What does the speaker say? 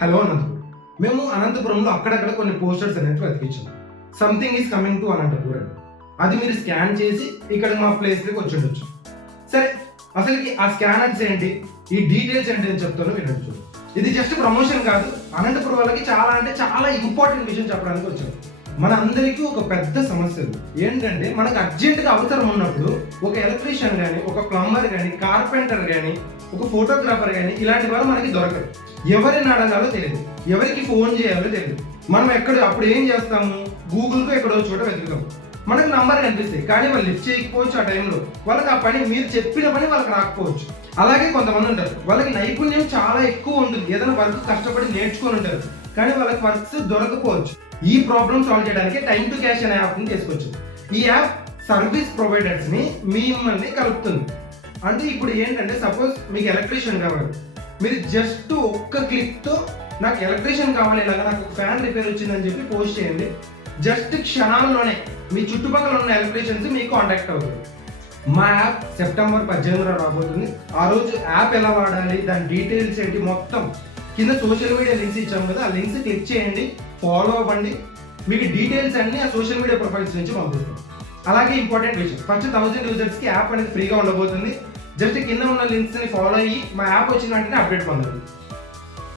Hello Anantapuram. మేము అనంతపురంలో అక్కడక్కడ కొన్ని పోస్టర్స్ అనేవి అతికించాం. Something is coming to Anantapuram అని. అది మీరు స్కాన్ చేసి ఇక్కడ మా ప్లేస్కి వచ్చి ఉండొచ్చు. సరే, అసలుకి ఆ స్కానర్స్ ఏంటి, ఈ డీటెయిల్స్ ఏంటి అని చెప్తాను వినొచ్చు. ఇది జస్ట్ ప్రమోషన్ కాదు, అనంతపురం వాళ్ళకి చాలా ఇంపార్టెంట్ విషయం చెప్పడానికి వచ్చాను. మన అందరికీ ఒక పెద్ద సమస్య ఉంది. ఏంటంటే మనకు అర్జెంటుగా అవసరం ఉన్నప్పుడు ఒక ఎలక్ట్రీషియన్ కానీ, ఒక ప్లంబర్ కానీ, కార్పెంటర్ కానీ, ఒక ఫోటోగ్రాఫర్ కానీ ఇలాంటి వారు మనకి దొరకరు. ఎవరిని అడగాలో తెలియదు, ఎవరికి ఫోన్ చేయాలో తెలియదు. మనం అప్పుడు ఏం చేస్తాము, గూగుల్తో ఎక్కడో చోట వెతుకుతాం. మనకు నంబర్ కనిపిస్తాయి, కానీ వాళ్ళు లిఫ్ట్ చేయకపోవచ్చు. ఆ టైంలో వాళ్ళకి ఆ పని, మీరు చెప్పిన పని వాళ్ళకి రాకపోవచ్చు. అలాగే కొంతమంది ఉంటారు, వాళ్ళకి నైపుణ్యం చాలా ఎక్కువ ఉంటుంది, ఏదైనా వర్క్ కష్టపడి నేర్చుకొని ఉంటారు, కానీ వాళ్ళకి వర్క్స్ దొరకపోవచ్చు. ఈ ప్రాబ్లమ్ సాల్వ్ చేయడానికి టైమ్ టు క్యాష్ అనే యాప్ని తీసుకొచ్చు. ఈ యాప్ సర్వీస్ ప్రొవైడర్స్ ని మిమ్మల్ని కలుపుతుంది. అంటే ఇప్పుడు ఏంటంటే, సపోజ్ మీకు ఎలక్ట్రీషియన్ కావాలి, మీరు జస్ట్ ఒక్క క్లిక్తో నాకు ఎలక్ట్రీషియన్ కావాలి, ఇలాగా నాకు ఫ్యాన్ రిపేర్ వచ్చిందని చెప్పి పోస్ట్ చేయండి. జస్ట్ క్షణాల్లోనే మీ చుట్టుపక్కల ఉన్న ఎలక్ట్రీషియన్స్ మీకు కాంటాక్ట్ అవుతుంది. మా యాప్ సెప్టెంబర్ 18 రాబోతుంది. ఆ రోజు యాప్ ఎలా వాడాలి, దాని డీటెయిల్స్ ఏంటి మొత్తం కింద సోషల్ మీడియా లింక్స్ ఇచ్చాము కదా, ఆ లింక్స్ క్లిక్ చేయండి, ఫాలో అవ్వండి. మీకు డీటెయిల్స్ అన్ని ఆ సోషల్ మీడియా ప్రొఫైల్స్ నుంచి పంపిస్తాం. అలాగే ఇంపార్టెంట్ విషయం, ఫస్ట్ 1000 యూజర్స్కి యాప్ అనేది ఫ్రీగా ఉండబోతుంది. జస్ట్ కింద ఉన్న లింక్స్ని ఫాలో అయ్యి మా యాప్ వచ్చిన వెంటనే అప్డేట్ పొందండి.